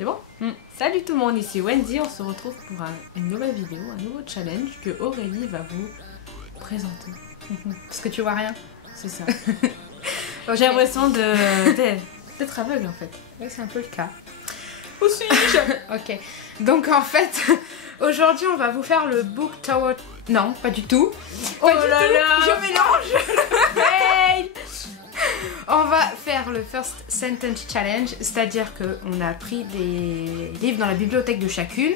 C'est bon? Salut tout le monde, ici Wendy, on se retrouve pour une nouvelle vidéo, un nouveau challenge que Aurélie va vous présenter. Parce que tu vois rien. C'est ça. Okay. J'ai l'impression d'être aveugle en fait. Oui, c'est un peu le cas. Où suis-je? Ok. Donc en fait, aujourd'hui on va vous faire le Book Tower... Non, pas du tout. Oh là là, je mélange. Hey. On va faire le First Sentence Challenge, c'est-à-dire qu'on a pris des livres dans la bibliothèque de chacune.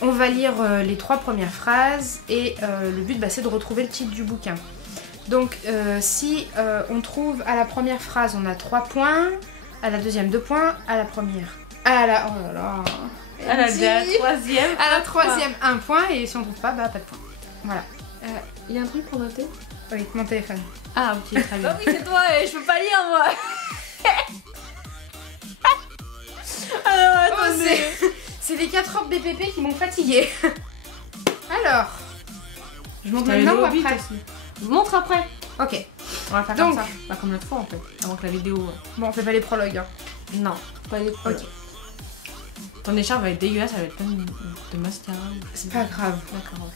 On va lire les 3 premières phrases et le but c'est de retrouver le titre du bouquin. Donc si on trouve à la première phrase on a 3 points, à la deuxième 2 points, à la première... À la... Oh là là. À la troisième. À la troisième 1 point et si on trouve pas, pas de point. Voilà. Il y a un truc pour noter? Oui, mon téléphone. Ah ok, très bien. Ah oui, c'est toi et je peux pas lire moi. Alors attendez. C'est les 4 heures de BPP qui m'ont fatiguée. Alors, je montre maintenant ou après? Je vous montre après. Ok. On va faire Donc, comme ça. Pas comme l'autre fois en fait, avant que la vidéo... Bon, on fait pas les prologues. Hein. Non, pas les prologues. Ok. Ton écharpe va être dégueulasse, elle va être pleine de mascara. C'est pas grave. D'accord.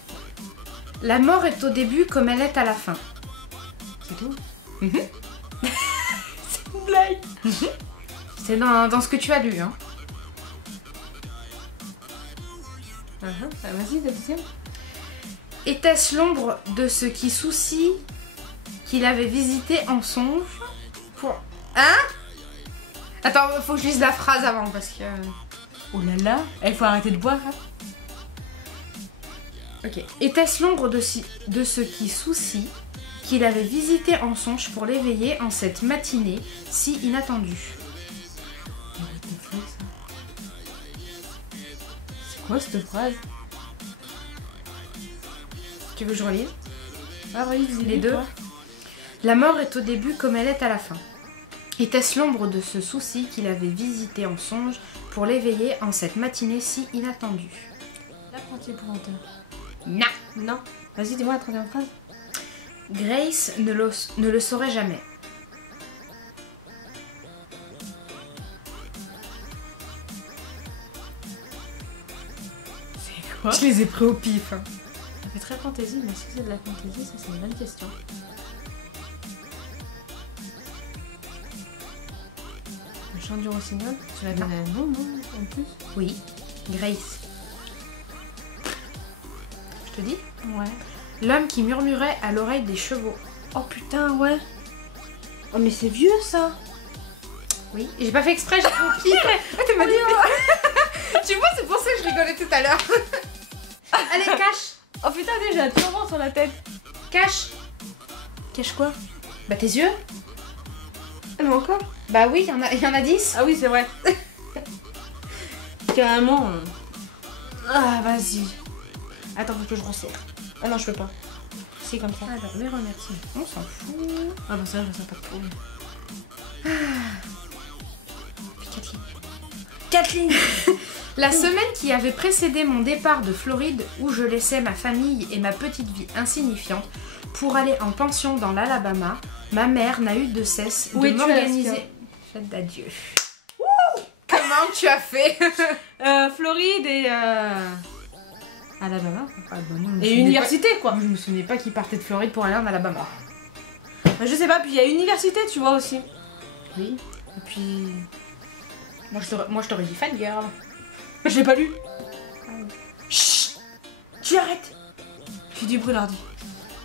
La mort est au début comme elle est à la fin. C'est tout? C'est une blague. C'est dans ce que tu as lu. Hein. Vas-y, la deuxième. Était-ce l'ombre de ce qui soucie qu'il avait visité en songe pour... Hein? Attends, faut que je lise la phrase avant parce que... Oh là là, il faut arrêter de boire. Hein. Ok. Était-ce l'ombre de ce qui soucie qu'il avait visité en songe pour l'éveiller en cette matinée si inattendue? C'est quoi cette phrase? Tu veux que je relise? Ah oui, les deux. La mort est au début comme elle est à la fin. Était-ce l'ombre de ce souci qu'il avait visité en songe pour l'éveiller en cette matinée si inattendue? L'apprenti épouvanteur. Non. Non. Vas-y, dis-moi la troisième phrase. Grace ne le saurait jamais. C'est quoi? Je les ai pris au pif. Hein. Ça fait très fantaisie, mais si c'est de la fantaisie, ça c'est une bonne question. Le chant du rossignol? Tu l'as donné un nom, non? En plus? Oui. Grace. Je te dis? Ouais. L'homme qui murmurait à l'oreille des chevaux. Oh putain, ouais. Oh mais c'est vieux ça. Oui, j'ai pas fait exprès, j'ai pris au pif. Ah, t'es dit. Tu vois, c'est pour ça que je rigolais tout à l'heure. Allez, cache. Oh putain, déjà, tu m'en sur la tête. Cache. Cache quoi? Bah tes yeux. Ah non, encore? Bah oui, il y en a 10. Ah oui, c'est vrai. Carrément. Ah, vas-y. Attends, faut que je resserre. Ah non, je peux pas. C'est comme ça. Alors, les remercie. On s'en fout. Ah bah ça, je sais pas trop. Puis Kathleen. La semaine qui avait précédé mon départ de Floride, où je laissais ma famille et ma petite vie insignifiante pour aller en pension dans l'Alabama, ma mère n'a eu de cesse de m'organiser. Fête d'adieu. Comment tu as fait? Floride et Alabama. Ah, bah, non, et université quoi. Je me souvenais pas qu'il partait de Floride pour aller en Alabama. Bah, je sais pas, puis il y a université tu vois aussi. Oui. Et puis... Moi je t'aurais dit fan girl. Je l'ai pas lu. Chut. Tu arrêtes. J'ai du bruit l'ordi.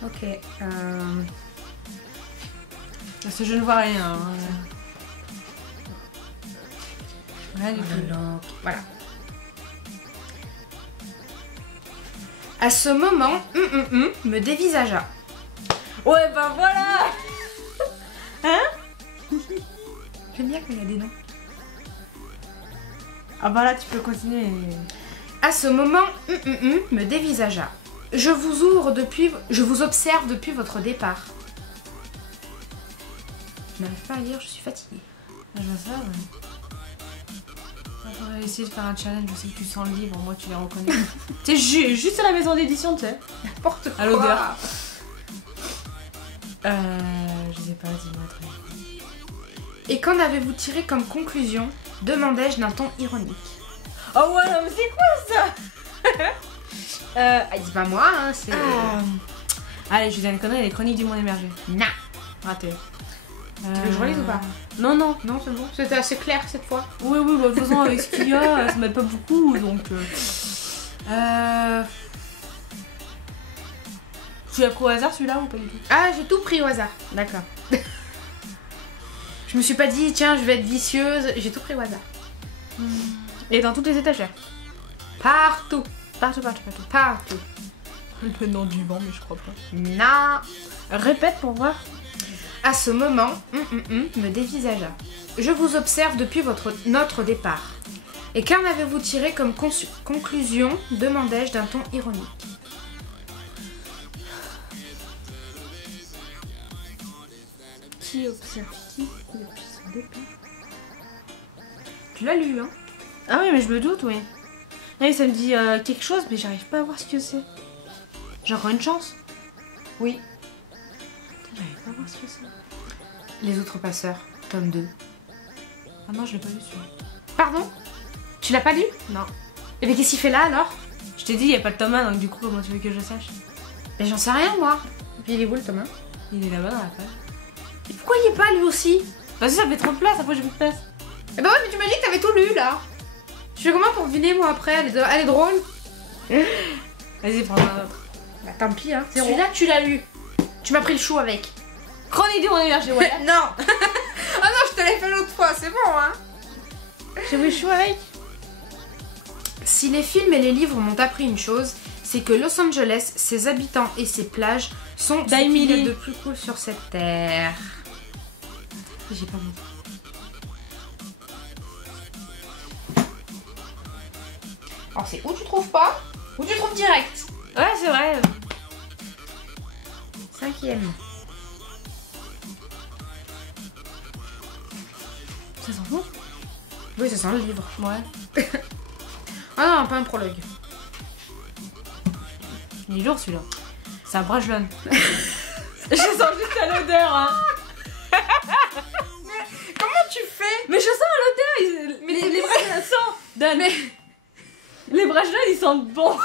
Ok. Parce que je ne vois rien. Hein. Rien du tout. Voilà. À ce moment, me dévisagea. Ouais bah voilà. Hein? J'aime bien quand il y a des noms. Ah bah là tu peux continuer. À ce moment, me dévisagea. Je vous observe depuis votre départ. Je n'arrive pas à lire, je suis fatiguée. Ah, je vois ça, ouais. J'aurais essayé de faire un challenge, je sais que tu sens le livre, moi tu les reconnais. Tu sais, juste à la maison d'édition, tu sais. N'importe quoi. À l'odeur. Je sais pas, dis-moi très. Et qu'en avez-vous tiré comme conclusion? Demandai-je d'un ton ironique. Oh ouais, non, mais c'est quoi ça? C'est pas moi, hein, c'est... Allez, je vous donne une connerie, les chroniques du monde émergé. Non. Raté. Tu veux que je relise ou pas? Non, non. Non, c'est bon. C'était assez clair cette fois. Oui, oui, bah, de toute façon, avec ce qu'il y a, ça m'aide pas beaucoup, donc... Tu as pris au hasard celui-là ou pas du tout? Ah, j'ai tout pris au hasard. D'accord. Je me suis pas dit, tiens, je vais être vicieuse. J'ai tout pris au hasard. Et dans toutes les étagères? Partout. Partout, partout, partout. Partout. Le nom du vent, mais je crois pas. Non. Répète pour voir. À ce moment, me dévisagea. Je vous observe depuis notre départ. Et qu'en avez-vous tiré comme conclusion? Demandai-je d'un ton ironique. Qui observe qui depuis son départ? Tu l'as lu, hein? Ah oui, mais je me doute, oui. Oui, ça me dit quelque chose, mais j'arrive pas à voir ce que c'est. Genre une chance? Oui. J'arrive pas à voir ce que c'est. Les autres passeurs, tome 2. Ah non, je l'ai pas lu celui-là. Pardon? Tu l'as pas lu? Non. Et mais qu'est-ce qu'il fait là alors? Je t'ai dit, il y a pas de Thomas, donc du coup, comment tu veux que je sache? Mais j'en sais rien, moi. Et puis il est où le Thomas? Il est là-bas dans la page. Et pourquoi il est pas lui aussi? Parce que ça fait trop de place, après j'ai plus de place. Eh bah ouais, mais tu m'as dit que t'avais tout lu là. Je fais comment pour deviner moi après? Elle est drôle. Vas-y, prends un autre. Bah tant pis, hein. Celui-là, tu l'as lu. Tu m'as pris le chou avec. Chronique du monde émergé, ouais. Non. Ah non, je te l'ai fait l'autre fois, c'est bon, hein. J'ai pris le chou avec. Si les films et les livres m'ont appris une chose, c'est que Los Angeles, ses habitants et ses plages sont ce qu'il y a de plus cool sur cette terre. J'ai pas montré. Alors c'est où tu trouves pas, ou tu trouves direct. Ouais, c'est vrai. 5e. Ça sent bon? Oui, ça sent le livre. Ouais. Ah non, pas un prologue. Il est lourd celui-là. C'est un Brajlon. Je sens juste à l'odeur, hein. Comment tu fais? Mais je sens à l'odeur. Mais les Brajlon sentent. Dan. Mais les Brajlon, ils sentent bon.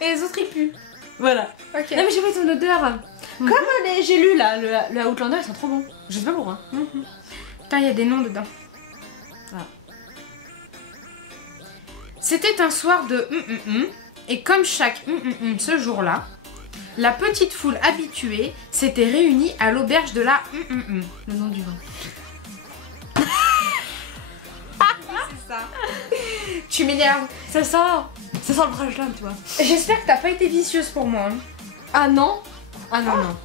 Et les autres ils puent. Voilà. Ok. Non mais j'ai pas ton odeur. Comme j'ai lu là, le Outlander, ils sont trop bons. Je sais pas pourquoi. Putain, il y a des noms dedans. Ah. C'était un soir de et comme chaque ce jour-là, la petite foule habituée s'était réunie à l'auberge de la Le nom du vin. C'est ça. Tu m'énerves. Ça sent le Brajlon, tu vois. J'espère que t'as pas été vicieuse pour moi. Hein. Ah non. Ah non, non.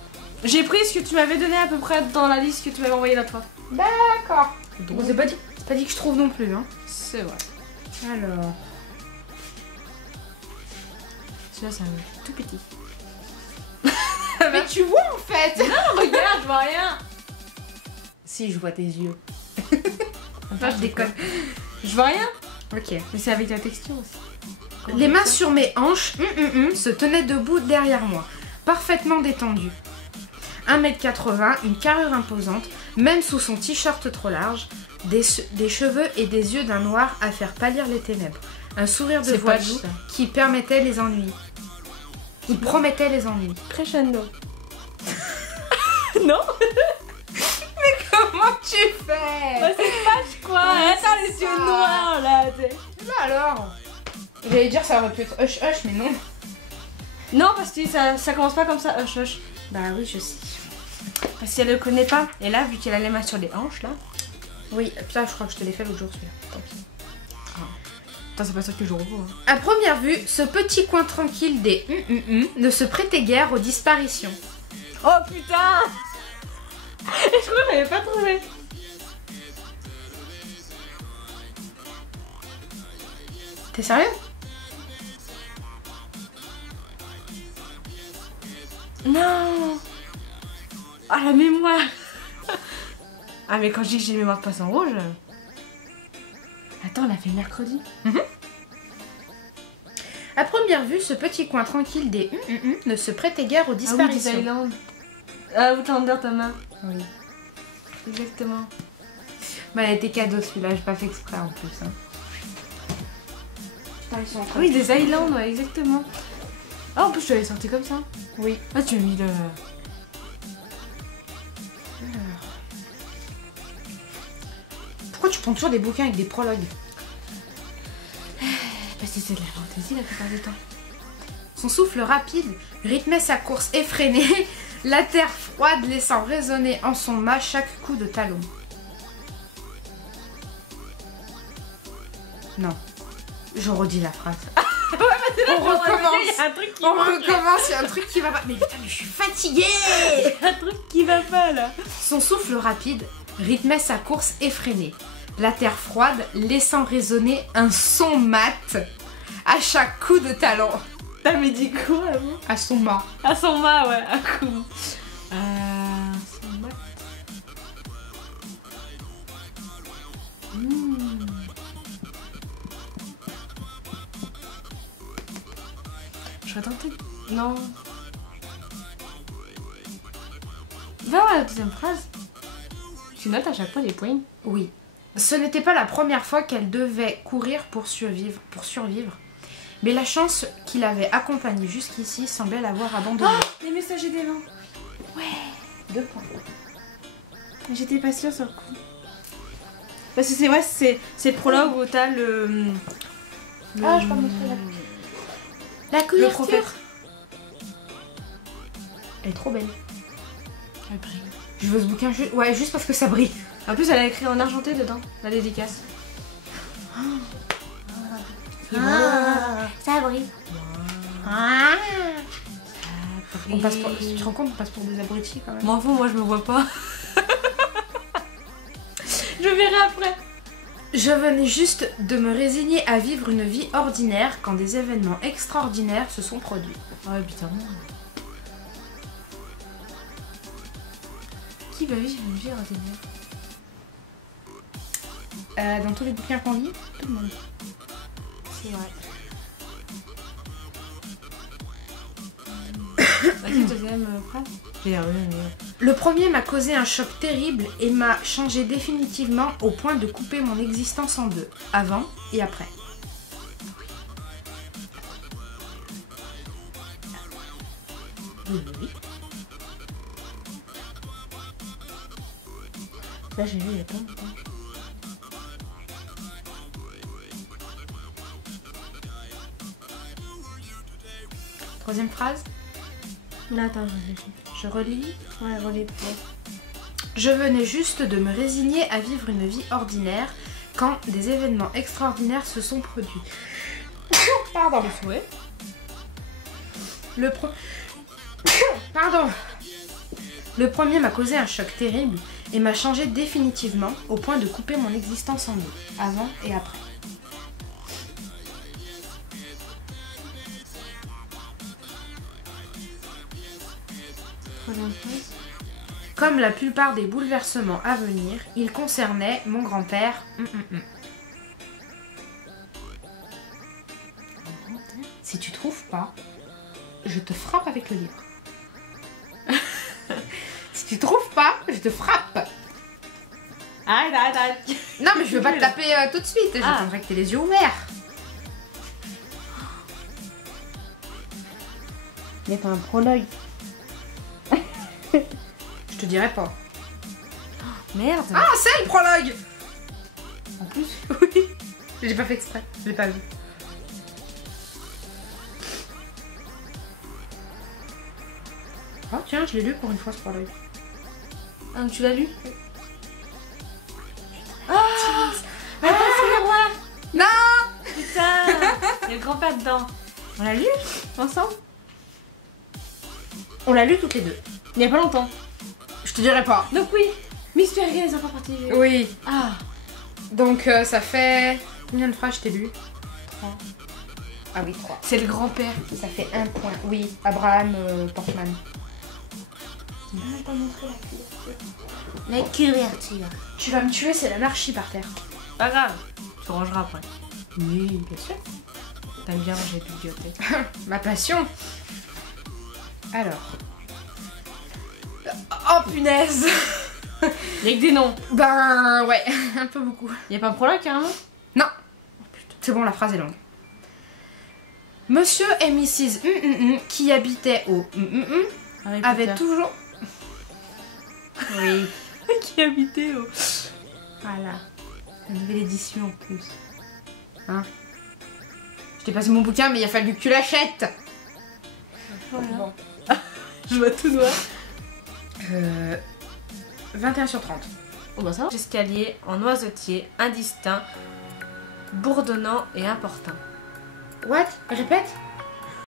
J'ai pris ce que tu m'avais donné à peu près dans la liste que tu m'avais envoyée l'autre fois. D'accord. Bon, c'est pas dit que je trouve non plus. Hein. C'est vrai. Alors. Celui-là, c'est un tout petit. Mais tu vois en fait. Non, regarde, je vois rien. Si, je vois tes yeux. Non, je déconne. Je vois rien. Ok. Mais c'est avec la texture aussi. Les mains sur mes hanches, se tenaient debout derrière moi, parfaitement détendues. 1m80, une carrure imposante, même sous son t-shirt trop large, des cheveux et des yeux d'un noir à faire pâlir les ténèbres. Un sourire de voix doux qui permettait les ennuis. Il promettait les ennuis. Crescendo. Non. Comment tu fais? Bah, c'est page quoi. Attends, les yeux noirs là. Bah alors. J'allais dire ça aurait pu être hush hush, mais non. Non, parce que ça commence pas comme ça, hush hush. Bah oui, je sais. Parce qu'elle le connaît pas. Et là, vu qu'elle a les mains sur les hanches là. Oui, putain, je crois que je te l'ai fait l'autre jour celui-là. Tant pis. Attends, c'est pas ça que je revois. Hein. À première vue, ce petit coin tranquille des ne se prêtait guère aux disparitions. Oh putain. Je crois que j'avais pas trouvé. T'es sérieux? Non. Ah, la mémoire. Ah, mais quand je dis que j'ai une mémoire de poisson rouge... Attends, on l'a fait mercredi. À première vue, ce petit coin tranquille des ne se prêtait guère aux disparitions. Thaïlande. Ah, Outlander, Thomas. Oui. Exactement. Bah, elle était cadeau celui-là, j'ai pas fait exprès en plus. Hein. Putain, ils sont en train Ah oui, de- des islands, ouais, exactement. Ah, en plus, je l'avais sorti comme ça. Oui. Ah, tu as mis le. Pourquoi tu prends toujours des bouquins avec des prologues? Parce que c'est de la fantaisie la plupart du temps. Son souffle rapide rythmait sa course effrénée, la terre froide laissant résonner en son mât chaque coup de talon. Non. Je redis la phrase. On recommence. Il y a un truc qui On va recommence, il y a un truc qui va pas. Mais putain, mais je suis fatiguée. Il y a un truc qui va pas là. Son souffle rapide rythmait sa course effrénée, la terre froide laissant résonner un son mat à chaque coup de talon. T'as mais dit quoi avant? À son mât. À son mât, ouais, à coup. Son mât. Je serais tentée. Non. Va voir la deuxième phrase. Tu notes à chaque fois les points. Oui. Ce n'était pas la première fois qu'elle devait courir pour survivre, mais la chance qui l'avait accompagnée jusqu'ici semblait l'avoir abandonnée. Les messagers des vents. 2 points. J'étais pas sûre sur le coup. Parce que c'est vrai, c'est le prologue où t'as le. Ah, je peux montrer la Le couverture. prophète. Elle est trop belle. Elle brille. Je veux ce bouquin juste, ouais, juste parce que ça brille. En plus, elle a écrit en argenté dedans, la dédicace. Ça brille. On passe pour, tu te rends compte, on passe pour des abrutis quand même. M'en fous, moi je me vois pas. Je verrai après. Je venais juste de me résigner à vivre une vie ordinaire quand des événements extraordinaires se sont produits. Ouais, putain. Qui va vivre une vie ordinaire? Dans tous les bouquins qu'on lit, tout le monde. C'est vrai. Vas-y, deuxième phrase. Le premier m'a causé un choc terrible et m'a changé définitivement au point de couper mon existence en deux, avant et après. Oui. Là, j'ai vu il y a pas longtemps. Troisième phrase, Non, attends, je réfléchis. je relis. Ouais, relis. Je venais juste de me résigner à vivre une vie ordinaire quand des événements extraordinaires se sont produits. Pardon. Le souhait. Pardon. Le premier m'a causé un choc terrible et m'a changé définitivement au point de couper mon existence en deux, avant et après. Troisième phrase. Comme la plupart des bouleversements à venir, il concernait mon grand-père. Si tu trouves pas, je te frappe avec le livre. Si tu trouves pas, je te frappe. Arrête. Non, mais je veux pas te taper tout de suite. J'attendrai que t'aies les yeux ouverts. Il y a pas un prologue. Je te dirai pas. Merde. Ah, c'est le prologue. En plus. Oui. J'ai pas fait exprès. Je l'ai pas vu. Oh tiens, je l'ai lu pour une fois ce prologue. Ah, tu l'as lu? Non. Putain. Il y a le grand-père dedans. On l'a lu Ensemble? On l'a lu toutes les deux. Il y a pas longtemps. Je te dirai pas. Donc oui. Miss Perrier, les enfants partagés. Oui. Ah. Donc ça fait... Combien de phrases je t'ai lu 3. Ah oui, 3. C'est le grand-père. Ça fait 1 point. Oui, Abraham Portman. La couverture. Tu vas me tuer, c'est l'anarchie par terre. Pas grave. Tu rangeras après. Oui, bien sûr. T'aimes bien ranger les bibliothèques. Ma passion. Alors. Oh punaise. Il y a que des noms. Ben ouais, un peu beaucoup. Il y a pas un prologue carrément? Non. C'est bon, la phrase est longue. Monsieur et Mrs. Qui habitaient au Harry avaient Potter. toujours... Oui, Qui habitait au... voilà. La nouvelle édition en plus. Hein? Je t'ai passé mon bouquin, mais il a fallu que tu l'achètes. Voilà. Je vois tout noir. 21 sur 30. Oh bah ça va. Escalier en noisetier, indistinct, bourdonnant et importun. What? Répète?